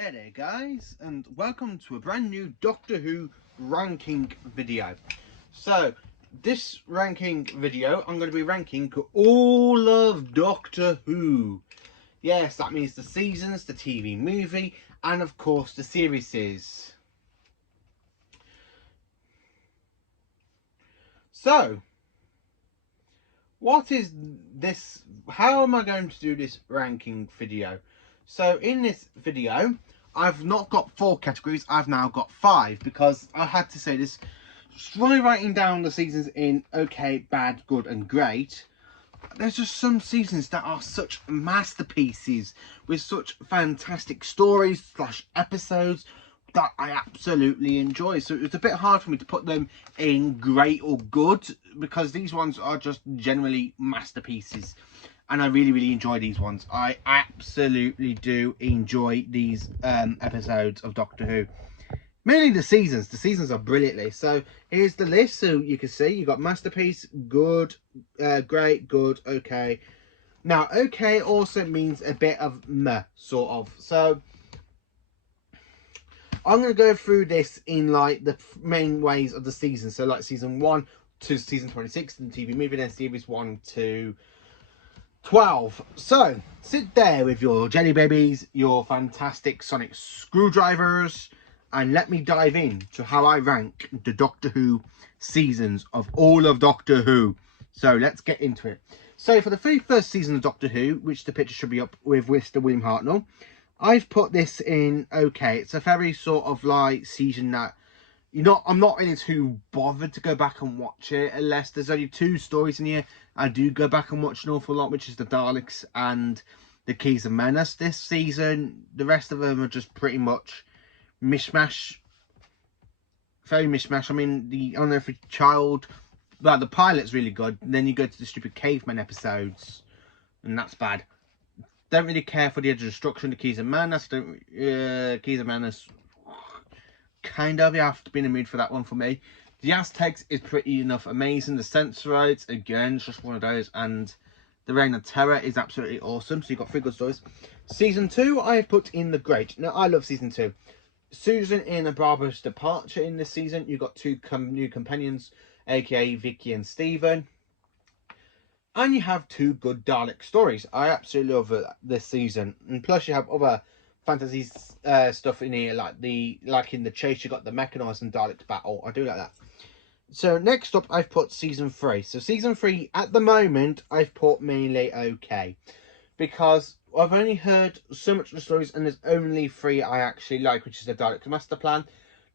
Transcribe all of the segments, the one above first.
Hey there guys, and welcome to a brand new Doctor Who ranking video. So, this ranking video, I'm going to be ranking all of Doctor Who. Yes, that means the seasons, the TV movie, and of course the series. So, what is this? How am I going to do this ranking video? So, in this video, I've not got 4 categories, I've now got 5 because I had to say this. Try writing down the seasons in okay, bad, good and great. There's just some seasons that are such masterpieces with such fantastic stories / episodes that I absolutely enjoy. So it's a bit hard for me to put them in great or good because these ones are just generally masterpieces. And I really enjoy these ones. I absolutely do enjoy these episodes of Doctor Who. Mainly the seasons. The seasons are brilliantly. So here's the list. So you can see you got masterpiece, good, great, good, okay. Now, okay also means a bit of meh, sort of. So I'm going to go through this in like the main ways of the season. So like season 1 to season 26 in the TV movie, then series 1 to 12. So sit there with your jelly babies, your fantastic sonic screwdrivers, and let me dive in to how I rank the Doctor Who seasons of all of Doctor Who. So let's get into it. So for the very first season of Doctor Who, which the picture should be up with Mr. William Hartnell, I've put this in okay. It's a very sort of like season that I'm not really too bothered to go back and watch it unless there's only 2 stories in here. I do go back and watch an awful lot, which is the Daleks and the Keys of Menace this season. The rest of them are just pretty much mishmash. Very mishmash. I mean, the Unearthly Child, well, the pilot's really good. And then you go to the stupid caveman episodes, and that's bad. Don't really care for the Edge of Destruction, the Keys of Menace. Keys of Menace, kind of, you have to be in the mood for that one for me. The Aztecs is pretty enough amazing. The Sensorites, again, it's just one of those. And the Reign of Terror is absolutely awesome. So you've got 3 good stories. Season 2, I have put in the great. Now, I love season 2. Susan and Barbara's departure in this season. You've got 2 new companions, aka Vicky and Stephen. And you have 2 good Dalek stories. I absolutely love this season. And plus you have other fantasy stuff in here, like in the chase you got the mechanized and Dalek battle. I do like that. So next up I've put season 3. So season 3 at the moment I've put mainly okay, because I've only heard so much of the stories and there's only 3 I actually like, which is the Dalek Master Plan,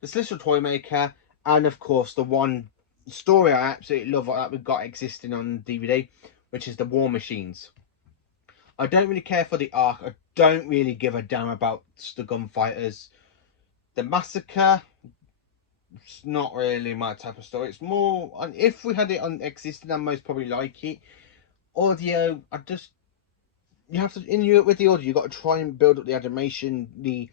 the Celestial Toymaker, and of course the one story I absolutely love that we've got existing on DVD, which is the War Machines. I don't really care for the arc. I don't really give a damn about the gunfighters. The Massacre, it's not really my type of story. It's more, and if we had it on existing, I'd most probably like it. Audio, you have to, with the audio, you've got to try and build up the animation, the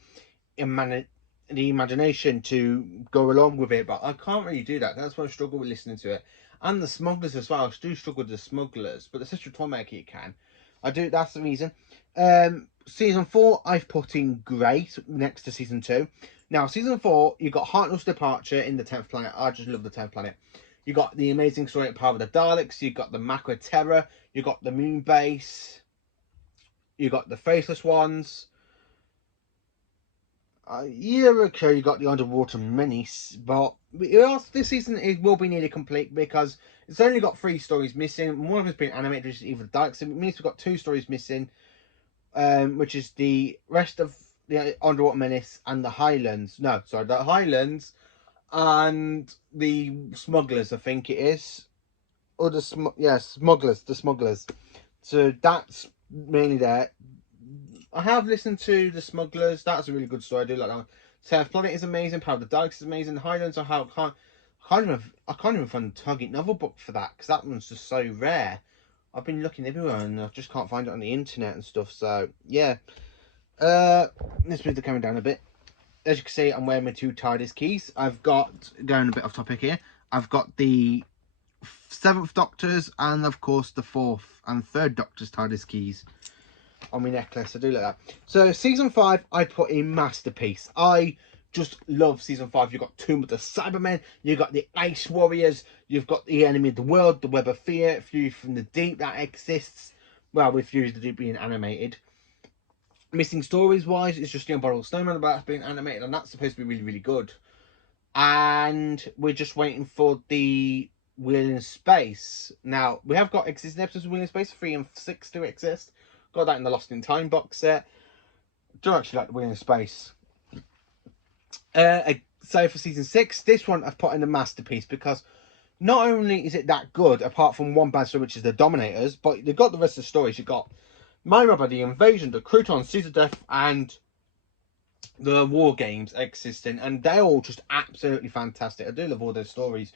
imagination to go along with it, but I can't really do that. That's why I struggle with listening to it. And the Smugglers as well. I do struggle with the Smugglers, but the Sister Toymaker you can. I do, that's the reason. Season 4 I've put in great next to season 2. Now season 4 you've got Hartnell's departure in the 10th planet. I just love the 10th planet. You got the amazing story at Power of the Daleks, you got the Macra Terror, you got the Moon Base, you got the Faceless Ones. Okay, you got the Underwater Menace, but this season it will be nearly complete because it's only got 3 stories missing. One of them's been animated, which is either the Daleks. So it means we've got 2 stories missing, which is the rest of the Underwater Menace and the Highlands. No, sorry, the Highlands and the Smugglers, I think it is. Or the Smugglers, the Smugglers. So that's mainly there. I have listened to the Smugglers. That's a really good story. I do like that one. 10th Planet is amazing. Power of the Daleks is amazing. The Highlands, I can't even find a Target novel book for that because that one's just so rare. I've been looking everywhere and I just can't find it on the internet and stuff. So yeah. Let's move the camera down a bit. As you can see, I'm wearing my 2 TARDIS keys. I've got, going a bit off topic here, I've got the 7th Doctor's and of course the 4th and 3rd Doctor's TARDIS keys. on my necklace. I do like that. So season 5, I put in masterpiece. I just love season 5. You've got Tomb of the Cybermen, you've got the Ice Warriors, you've got the Enemy of the World, the Web of Fear, Fury from the Deep that exists. Well, with Fury from the Deep being animated. Missing stories wise, it's just the Unbottled Snowman about being animated, and that's supposed to be really, really good. And we're just waiting for the Wheel in Space. Now, we have got existing episodes of Wheel in Space, 3 and 6 do exist. Got that in the Lost in Time box set. Do actually like the Wheel in Space. So for season 6, this one I've put in a masterpiece because not only is it that good, apart from one bad story, which is the Dominators, but they've got the rest of the stories. You've got My Robber, the Invasion, the Croutons, Caesar Death, and the War Games existing, and they're all just absolutely fantastic. I do love all those stories.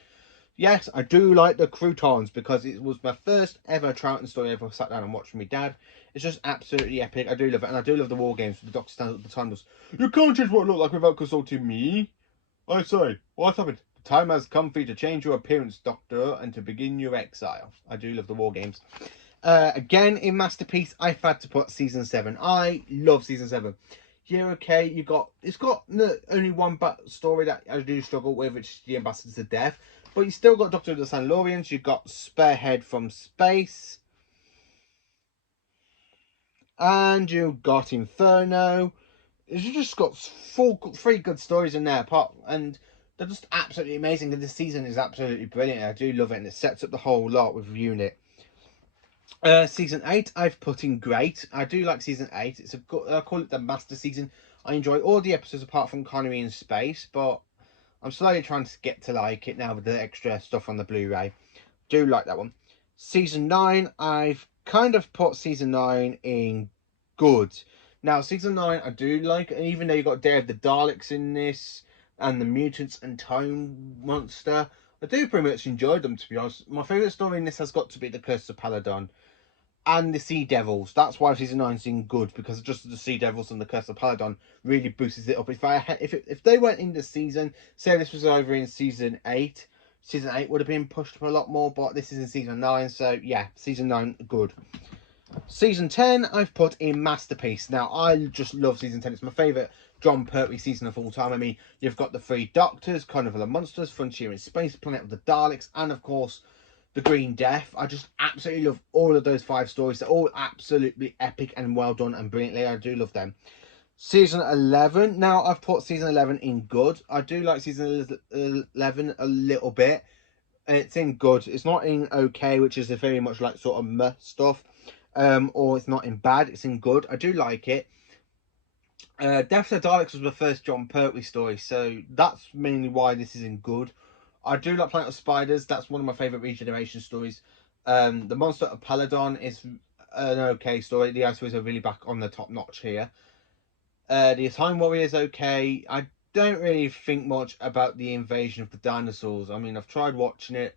Yes, I do like the Croutons because it was my first ever Troughton story I ever sat down and watched with my dad. It's just absolutely epic. I do love it, and I do love the War Games. The Doctor Stand at the time was, "You can't change what I look like without consulting me." I say, what happened? The time has come for you to change your appearance, Doctor, and to begin your exile. I do love the War Games. Again, in Masterpiece, I've had to put season 7. I love season 7. Yeah, okay, it's got only one story that I do struggle with, which is the Ambassadors of Death. But you still got Doctor of the Sandalorians, you've got Spearhead from Space, and you've got Inferno. You've just got 3 good stories in there, and they're just absolutely amazing. And this season is absolutely brilliant. I do love it, and it sets up the whole lot with Unit. Season 8, I've put in great. I do like season 8. It's I call it the master season. I enjoy all the episodes apart from Connery in Space, but I'm slowly trying to get to like it now with the extra stuff on the Blu-ray. Do like that one. Season 9, I've kind of put season 9 in good. Now, season 9, I do like, even though you got Day of the Daleks in this, and the Mutants and Time Monster, I do pretty much enjoy them, to be honest. My favourite story in this has got to be The Curse of Paladon and the Sea Devils. That's why season 9 is in good, because just the Sea Devils and the Curse of Paladon really boosts it up. If they weren't in the season, say this was over in season 8 would have been pushed up a lot more, but this is in season 9, so yeah, season 9 good. Season 10 I've put in masterpiece. Now I just love season 10. It's my favourite John Pertwee season of all time. I mean, you've got the 3 Doctors, Carnival of Monsters, Frontier in Space, Planet of the Daleks, and of course the Green Death. I just absolutely love all of those 5 stories. They're all absolutely epic and well done and brilliantly. I do love them. Season 11. Now, I've put season 11 in good. I do like season 11 a little bit. It's in good. It's not in okay, which is a very much like sort of meh stuff. Or it's not in bad. It's in good. I do like it. Death of the Daleks was my first John Pertwee story, so that's mainly why this is in good. I do like Planet of Spiders. That's one of my favourite regeneration stories. The Monster of Paladon is an okay story. The Ice Warriors are really back on the top notch here. The Time Warrior is okay. I don't really think much about the Invasion of the Dinosaurs. I mean, I've tried watching it.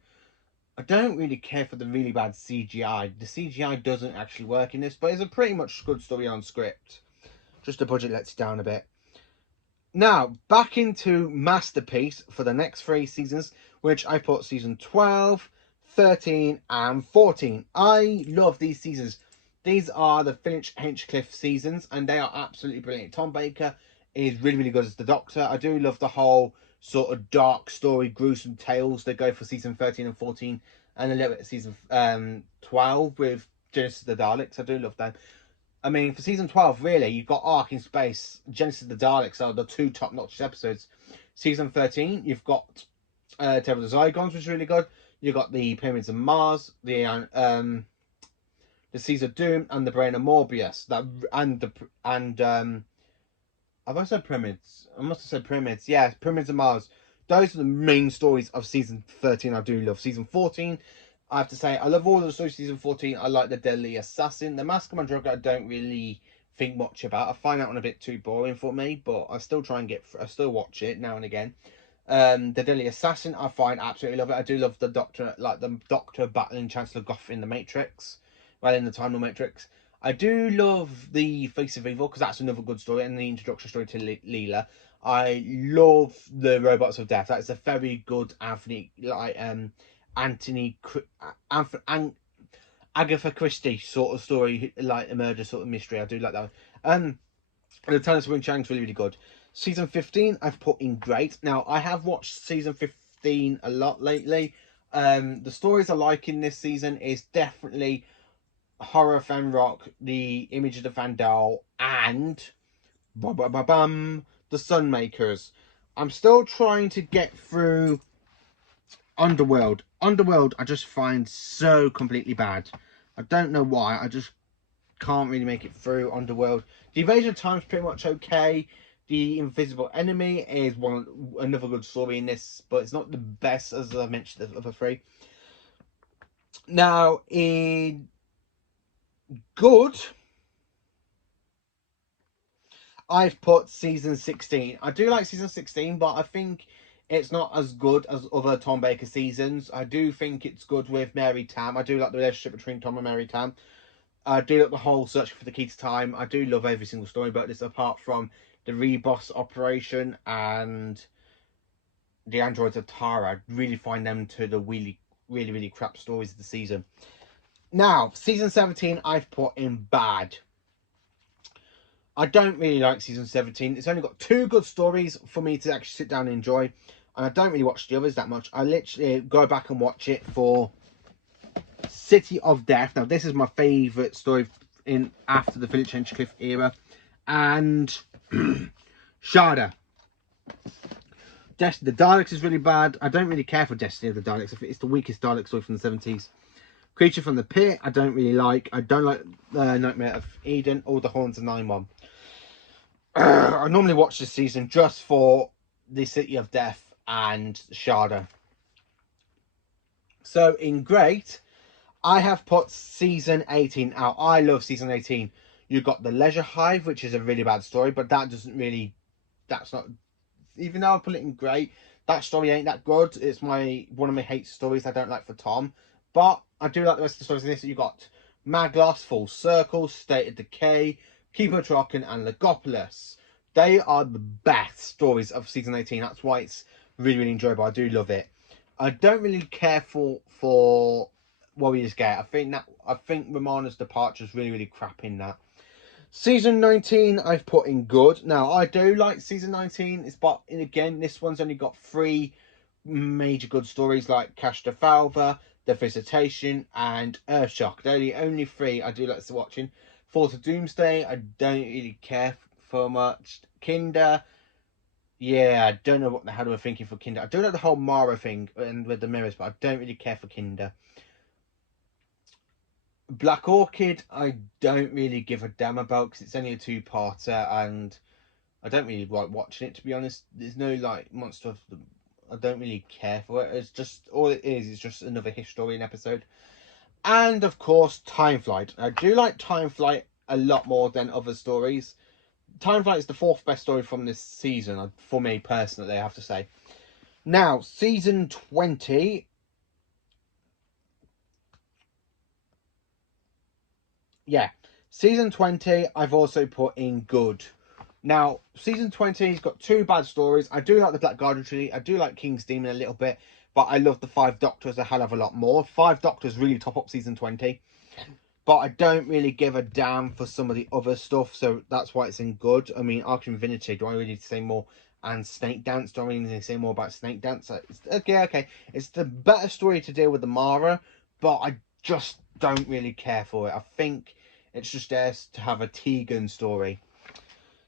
I don't really care for the really bad CGI. The CGI doesn't actually work in this, but it's a pretty much good story on script. Just the budget lets it down a bit. Now, back into Masterpiece for the next 3 seasons, which I put season 12, 13, and 14. I love these seasons. These are the Finch Hinchcliffe seasons, and they are absolutely brilliant. Tom Baker is really, really good as the Doctor. I do love the whole sort of dark story, gruesome tales they go for season 13 and 14, and a little bit of season 12 with Genesis of the Daleks. I do love them. I mean, for season 12, really, you've got Ark in Space, Genesis of the Daleks are the 2 top-notch episodes. Season 13, you've got Terror of the Zygons, which is really good. You've got the Pyramids of Mars, the Seas of Doom, and the Brain of Morbius. Have I said Pyramids? I must have said Pyramids. Yeah, Pyramids of Mars. Those are the main stories of season 13 I do love. Season 14, I have to say, I love all of the stories. Season 14, I like the Deadly Assassin. The Mask of Mandrugger, I don't really think much about. I find that one a bit too boring for me, but I still try and I still watch it now and again. The Deadly Assassin, I find absolutely love it. I do love the Doctor, like the Doctor battling Chancellor Goff in the Matrix, well, in the Time Lord Matrix. I do love the Face of Evil because that's another good story, and the introduction story to Leela. I love the Robots of Death. That's a very good Anthony Agatha Christie sort of story, like a murder sort of mystery. I do like that one. The Talents of Wing Chang's really, really good. Season 15, I've put in great. Now, I have watched season 15 a lot lately. The stories I like in this season is definitely Horror Fan Rock, The Image of the Vandal, and the Sunmakers. I'm still trying to get through Underworld. Underworld, I just find so completely bad. I don't know why. I just can't really make it through Underworld. The Invasion of Time is pretty much okay. The Invisible Enemy is another good story in this, but it's not the best, as I mentioned, the other three. Now, in good, I've put season 16. I do like season 16, but I think it's not as good as other Tom Baker seasons. I do think it's good with Mary Tam. I do like the relationship between Tom and Mary Tam. I do like the whole search for the key to time. I do love every single story about this, apart from the Reboss operation and the androids of Tara. I really find them to the really, really, really crap stories of the season. Now, season 17, I've put in bad. I don't really like season 17. It's only got 2 good stories for me to actually sit down and enjoy. And I don't really watch the others that much. I literally go back and watch it for City of Death. Now, this is my favourite story in after the Philip Hinchcliffe era. And Sharda. Destiny of the Daleks is really bad. I don't really care for Destiny of the Daleks. It's the weakest Dalek story from the 70s. Creature from the Pit, I don't really like. I don't like Nightmare of Eden or The Horns of 9-1. I normally watch this season just for the City of Death and Sharda. So in great, I have put season 18 out. I love season 18. You've got The Leisure Hive, which is a really bad story, but that doesn't really, that's not, even though I put it in great, that story ain't that good. It's one of my hate stories I don't like for Tom. But I do like the rest of the stories in this. You've got Maglos, Full Circle, State of Decay, Keeper Trocken, and Legopolis. They are the best stories of season 18. That's why it's really, really enjoyable. I do love it. I don't really care for Warriors Gate. I think Romana's departure is really, really crap in that. Season 19, I've put in good. Now, I do like season 19. But again, this one's only got 3 major good stories like Cash de Falva, The Visitation, and Earthshock. They're the only 3 I do like watching. Force of Doomsday, I don't really care for much. Kinder, yeah, I don't know what the hell we're thinking for Kinder. I do like the whole Mara thing and with the mirrors, but I don't really care for Kinder. Black Orchid, I don't really give a damn about because it's only a 2-parter and I don't really like watching it, to be honest. There's no like monster of the, I don't really care for it. It's just, all it is just another historian episode. And of course, Time Flight. I do like Time Flight a lot more than other stories. Time Flight is the 4th best story from this season, for me personally, I have to say. Now, season 20. Yeah, season 20, I've also put in good. Now, season 20's got 2 bad stories. I do like the Black Guardian trilogy. I do like King's Demon a little bit. But I love the 5 Doctors a hell of a lot more. 5 Doctors really top up season 20. But I don't really give a damn for some of the other stuff. So that's why it's in good. I mean, Arc Infinity, do I really need to say more? And Snake Dance, do I really need to say more about Snake Dance? Okay. It's the better story to deal with the Mara. But I just don't really care for it. I think it's just there to have a Tegan story.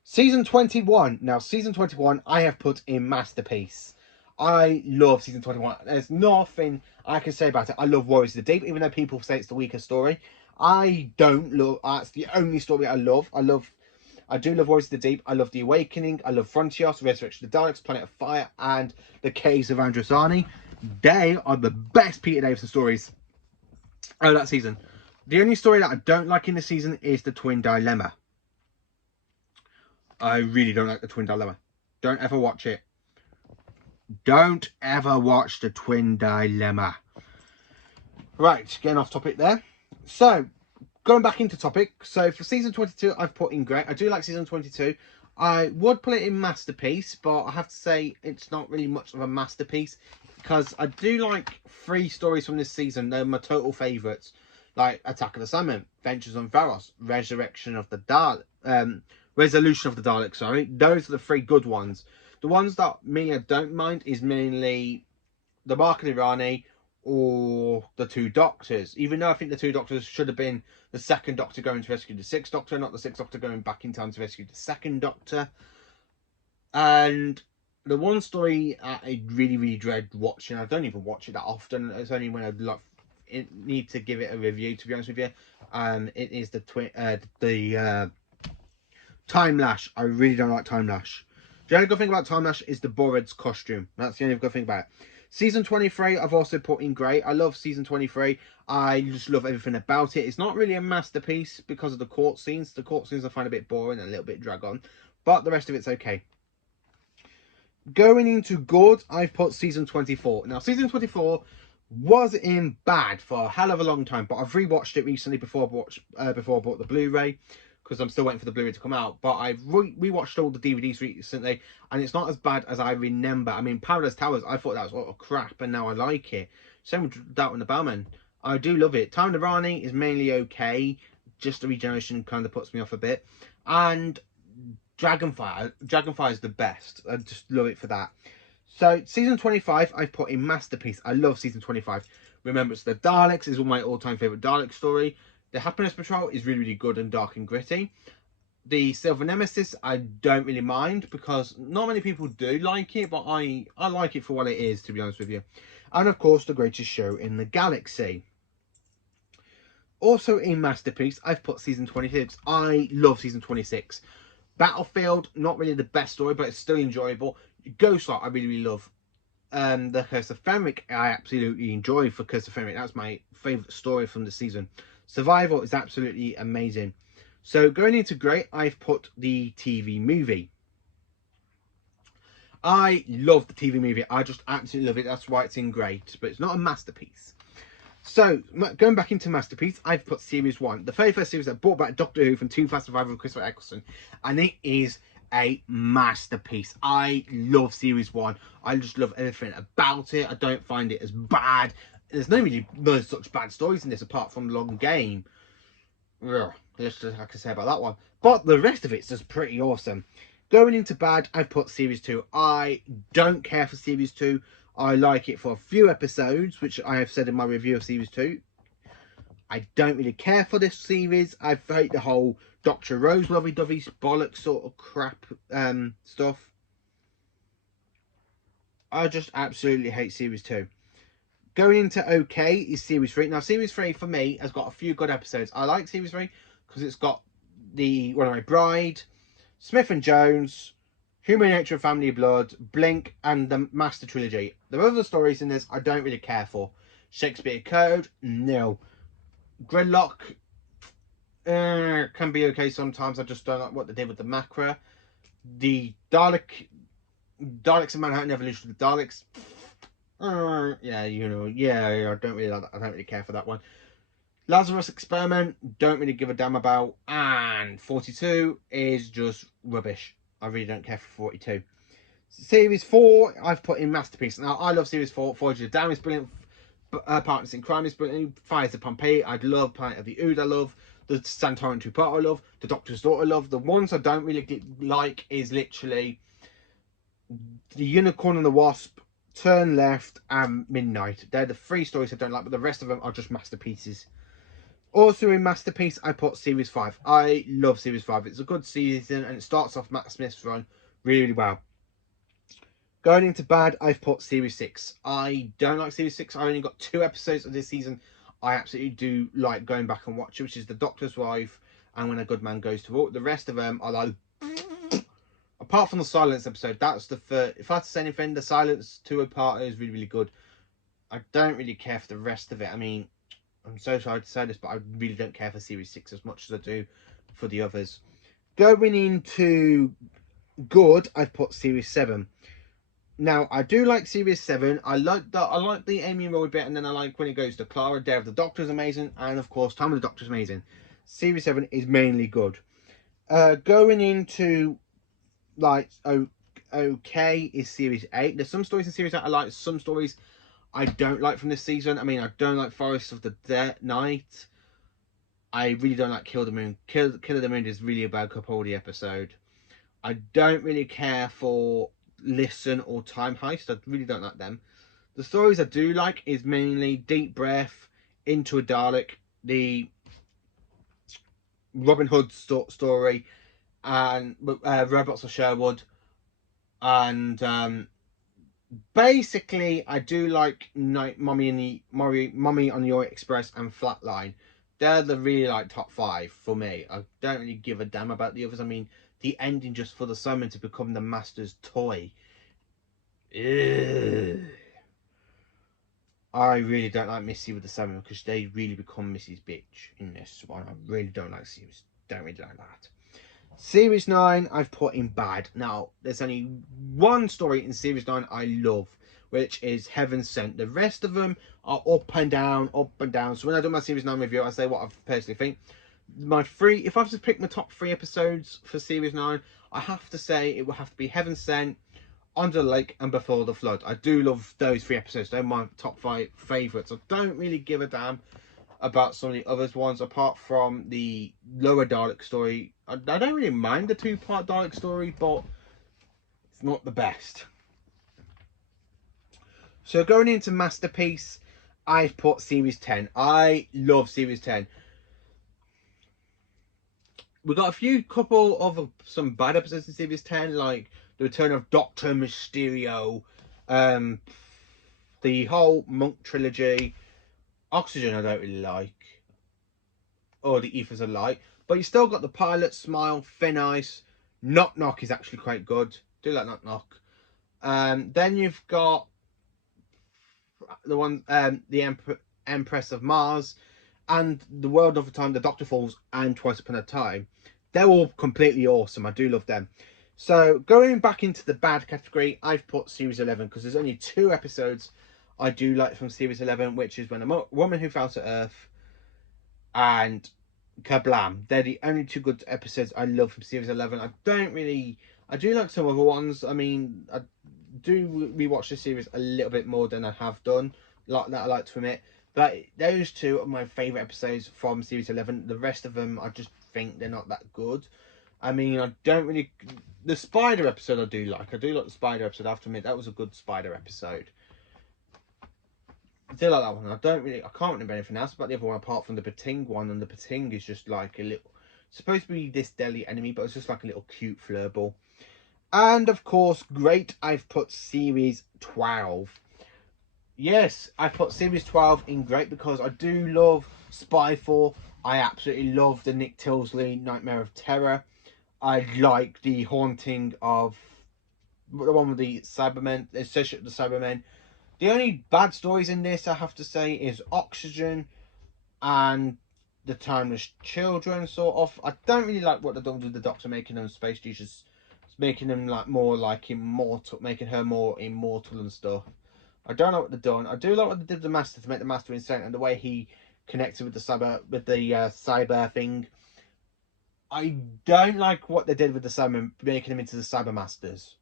Season 21. Now, season 21, I have put in masterpiece. I love season 21. There's nothing I can say about it. I love Warriors of the Deep, even though people say it's the weaker story. I don't love. That's the only story I love. I do love Warriors of the Deep. I love The Awakening. I love Frontios, Resurrection of the Daleks, Planet of Fire, and The Caves of Androsani. They are the best Peter Davison stories of that season. The only story that I don't like in the season is the Twin Dilemma. I really don't like the Twin Dilemma. Don't ever watch it. Don't ever watch the Twin Dilemma. Right, getting off topic there. So, going back into topic. So, for season 22, I've put in great. I do like season 22. I would put it in masterpiece, but I have to say it's not really much of a masterpiece because I do like 3 stories from this season. They're my total favourites. like Attack of the Salmon, Ventures on Varos, Resurrection of the Dalek, Resolution of the Dalek, sorry. Those are the 3 good ones. The ones that me I don't mind is mainly the Mark and Irani or the 2 Doctors. Even though I think the 2 Doctors should have been the 2nd Doctor going to rescue the 6th Doctor, not the 6th Doctor going back in time to rescue the 2nd Doctor. And the one story I really, really dread watching, I don't even watch it that often, it's only when I need to give it a review, to be honest with you. It is the Time Lash. I really don't like Time Lash. The only good thing about Time Lash is the Bored's costume. That's the only good thing about it. Season 23, I've also put in great. I love season 23. I just love everything about it. It's not really a masterpiece because of the court scenes. The court scenes I find a bit boring and a little bit drag on. But the rest of it's okay. Going into good, I've put season 24. Now, season 24 was in bad for a hell of a long time. But I've rewatched it recently before I bought the Blu-ray. Because I'm still waiting for the Blu-ray to come out. But I've rewatched all the DVDs recently, and it's not as bad as I remember. I mean, Paradise Towers, I thought that was a lot of crap, and now I like it. Same with Doubt and the Bellman. I do love it. Time of the Rani is mainly okay. Just the regeneration kind of puts me off a bit. And Dragonfire is the best. I just love it for that. So, season 25, I've put in masterpiece. I love season 25. Remember, it's the Daleks. Is one of my all-time favourite Dalek story. The Happiness Patrol is really, really good and dark and gritty. The Silver Nemesis, I don't really mind because not many people do like it, but I like it for what it is, to be honest with you. And, of course, The Greatest Show in the Galaxy. Also in Masterpiece, I've put season 26. I love season 26. Battlefield, not really the best story, but it's still enjoyable. Ghostlight, I really, really love. The Curse of Fenric, I absolutely enjoy for Curse of Fenric. That's my favourite story from the season. Survival is absolutely amazing. So going into great, I've put the TV movie. I love the TV movie. I just absolutely love it. That's why it's in great. But it's not a masterpiece. So going back into masterpiece, I've put series 1. The very first series that brought back Doctor Who from Too Fast Survival with Christopher Eccleston. And it is a masterpiece. I love series 1. I just love everything about it. I don't find it as bad. There's no such bad stories in this apart from Long Game. Ugh, just I can say about that one. But the rest of it's just pretty awesome. Going into bad, I've put series 2. I don't care for series 2. I like it for a few episodes, which I have said in my review of series 2. I don't really care for this series. I hate the whole Dr. Rose lovey-dovey bollocks sort of crap stuff. I just absolutely hate series 2. Going into okay is series 3. Now, series 3 for me has got a few good episodes. I like series 3 because it's got the Runaway Bride, Smith and Jones, Human Nature and Family Blood, Blink, and the Master Trilogy. There are other stories in this I don't really care for. Shakespeare Code, no. Gridlock can be okay sometimes. I just don't like what they did with the Macra. The Daleks in Manhattan Evolution of the Daleks. Yeah, I don't really like that. I don't really care for that one. Lazarus Experiment, don't really give a damn about. And 42 is just rubbish. I really don't care for 42. Series 4, I've put in Masterpiece. Now, I love Series 4. Forge of the Dam is brilliant. Partners in Crime is brilliant. Fires of Pompeii, I love. Planet of the Ood, I love. The Santorin two-part, I love. The Doctor's Daughter, I love. The ones I don't really like is literally The Unicorn and the Wasp, Turn Left, and Midnight. They're the 3 stories I don't like, but the rest of them are just masterpieces. Also in Masterpiece, I put Series 5. I love Series 5. It's a good season, and it starts off Matt Smith's run really, really well. Going into bad, I've put Series 6. I don't like Series 6. I only got 2 episodes of this season. I absolutely do like going back and watching, which is The Doctor's Wife and When a Good Man Goes to War. The rest of them are like... Apart from the Silence episode, that's the first... If I had to say anything, the Silence 2-parter is really, really good. I don't really care for the rest of it. I mean, I'm so sorry to say this, but I really don't care for Series 6 as much as I do for the others. Going into good, I've put Series 7. Now, I do like Series 7. I like the Amy and Roy bit, and then I like when it goes to Clara. Day of the Doctor is amazing, and of course, Time of the Doctor is amazing. Series 7 is mainly good. Going into like okay is Series 8. There's some stories in Series 8 I like. Some stories I don't like from this season. I mean, I don't like Forest of the Night. I really don't like Kill the Moon. Kill the Moon is really a bad Capaldi episode. I don't really care for Listen or Time Heist. I really don't like them. The stories I do like is mainly Deep Breath, Into a Dalek, the Robin Hood story, and Robots of Sherwood, and basically I do like Mommy on the Orient Express and Flatline. They're the really like top 5 for me. I don't really give a damn about the others. I mean, the ending just for the summon to become the Master's toy. Ugh. I really don't like Missy with the summon because they really become Missy's bitch in this one. I really don't like series. Don't really like that. Series 9, I've put in bad. Now, there's only one story in Series 9 I love, which is Heaven Sent. The rest of them are up and down, up and down. So when I do my Series 9 review, I say what I personally think. If I have to pick my top 3 episodes for Series 9, I have to say it will have to be Heaven Sent, Under the Lake, and Before the Flood. I do love those 3 episodes. They're my top 5 favourites. I don't really give a damn about some of the others ones, apart from the Lower Dalek story. I don't really mind the 2-part Dalek story, but it's not the best. So going into Masterpiece, I've put Series 10. I love Series 10. We got a couple of some bad episodes in Series 10, like the return of Doctor Mysterio, the whole Monk trilogy. Oxygen I don't really like, or the Ethers of Light, but you still got the Pilot, Smile, Thin Ice. Knock Knock is actually quite good. Do like Knock Knock. Then you've got the one, the Empress of Mars, and the World of a Time, the Doctor Falls, and Twice Upon a Time. They're all completely awesome. I do love them. So going back into the bad category, I've put Series 11 because there's only 2 episodes I do like from Series 11, which is When a Woman Who Fell to Earth and Kablam. They're the only 2 good episodes I love from Series 11. I do like some other ones. I mean, I do rewatch the series a little bit more than I have done, like that I like to admit. But those 2 are my favourite episodes from Series 11. The rest of them, I just think they're not that good. I mean, I don't really... The Spider episode I do like. I do like the Spider episode. I have to admit, that was a good Spider episode. I do like that one. I can't remember anything else about the other one apart from the Pating one. And the Pating is just like a little... Supposed to be this deadly enemy, but it's just like a little cute floorball. And of course, great, I've put Series 12. Yes, I put Series 12 in great because I do love Spyfall. I absolutely love the Nick Tilsley Nightmare of Terror. I like the Haunting of the one with the Cybermen, the Cybermen. The only bad stories in this, I have to say, is Oxygen and the Timeless Children, sort of. I don't really like what they're doing with the Doctor, making them space Jesus, making them like more like immortal, making her more immortal and stuff. I don't know what they're doing. I do like what they did with the Master to make the Master insane, and the way he connected with the cyber thing. I don't like what they did with the Cyber, making them into the Cyber Masters.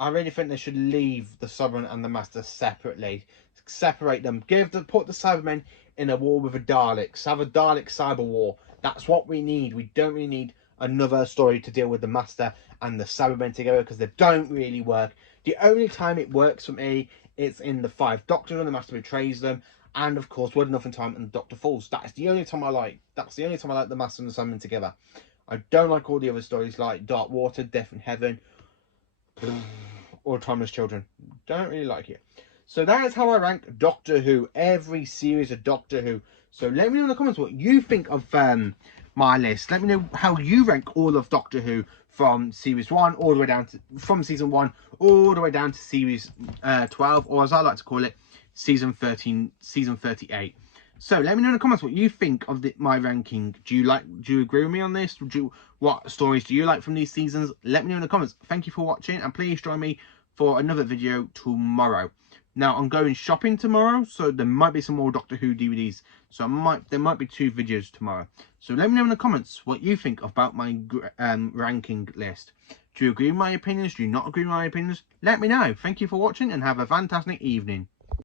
I really think they should leave the Sovereign and the Master separately. Separate them. Put the Cybermen in a war with the Daleks. Have a Dalek cyber war. That's what we need. We don't really need another story to deal with the Master and the Cybermen together because they don't really work. The only time it works for me is in the 5 Doctors when the Master betrays them, and of course World Enough in Time and the Doctor Falls. That's the only time I like. That's the only time I like the Master and the Cybermen together. I don't like all the other stories like Dark Water, Death in Heaven, or Timeless Children. Don't really like it. So that is how I rank Doctor Who. Every series of Doctor Who. So let me know in the comments what you think of my list. Let me know how you rank all of Doctor Who from series 1 all the way down to from season 1 all the way down to series 12, or as I like to call it, season 13, season 38. So let me know in the comments what you think of my ranking. Do you agree with me on this? What stories do you like from these seasons? Let me know in the comments. Thank you for watching, and please join me for another video tomorrow. Now I'm going shopping tomorrow, so there might be some more Doctor Who DVDs. So there might be 2 videos tomorrow. So let me know in the comments what you think about my ranking list. Do you agree with my opinions? Do you not agree with my opinions? Let me know. Thank you for watching and have a fantastic evening.